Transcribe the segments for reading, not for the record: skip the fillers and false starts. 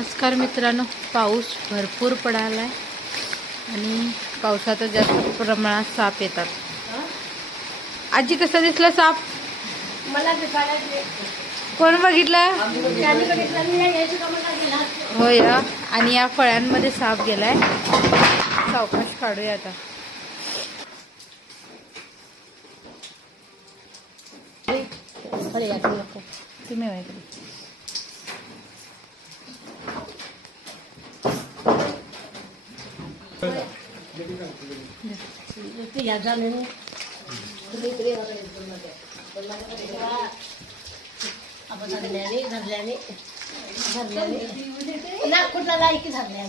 नमस्कार मित्रांनो, पाऊस भरपूर पडायला आहे आणि पावसात जास्त प्रमाणात साप येतात. आजी कसा दिसला साप? मला कोण बघितलं? होय. आणि या फळ्यांमध्ये साप गेलाय. सावकाश काढूया आता. तुम्ही कुठला लायकी झाल्या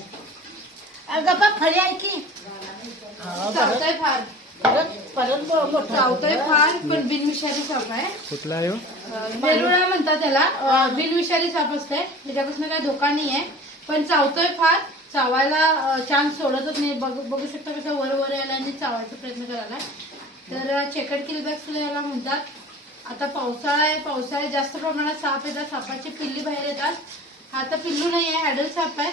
गप्पा फळी आहे की चावतोय फार. चावतोय फार, पण बिनविषारी साप आहे. कुठला आहे? वेरुळा म्हणतात त्याला. बिनविषारी साप असते, त्याच्यापासून काही धोका नाही आहे, पण चावतोय फार. चावायला चान्स सोडतच नाही. बघू शकता कसं वर वर यायला आणि चावायचा प्रयत्न करायला. तर चेकड किलबॅक सुद्धा याला म्हणतात. आता पावसाळा आहे, पावसाळ्यात जास्त प्रमाणात साप येतात. सापाची पिल्ली बाहेर येतात. आता पिल्लू नाही आहे, ॲडल्ट साप आहे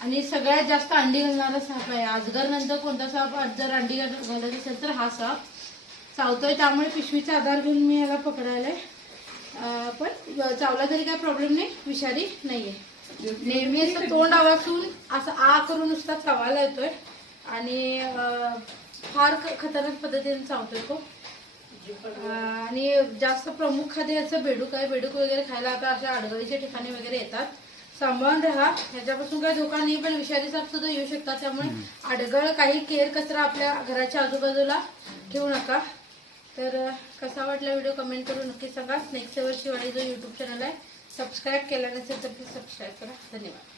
आणि सगळ्यात जास्त अंडी घालणारा साप आहे. अजगर नंतर कोणता साप जर अंडी घालत असेल तर हा साप चावतोय. त्यामुळे पिशवीचा आधार घेऊन मी याला पकडायलाय. पण चावला तरी काय प्रॉब्लेम नाही, विषारी नाहीये. नेहमी असं तोंड आवाजून असं आ करून नुसता चावायला येतोय आणि फार खतरनाक पद्धतीने चावतोय तो. आणि जास्त प्रमुख खाद्य असं बेडूक आहे. बेडूक वगैरे खायला आता अशा अडगळीच्या ठिकाणी वगैरे येतात. सांभाळून राहा, ह्याच्यापासून काही धोका नाही, पण विषारी साप सुद्धा येऊ शकतात. त्यामुळे अडगळ काही केर कचरा आपल्या घराच्या आजूबाजूला ठेवू नका. तर कसा वाटला व्हिडिओ कमेंट करून नक्की सांगा. नेक्स्ट एव्हर शिवाळी जो यूट्यूब चॅनल आहे, सबस्क्राईब केला नसेल तर प्लीज सबस्क्राईब करा. धन्यवाद.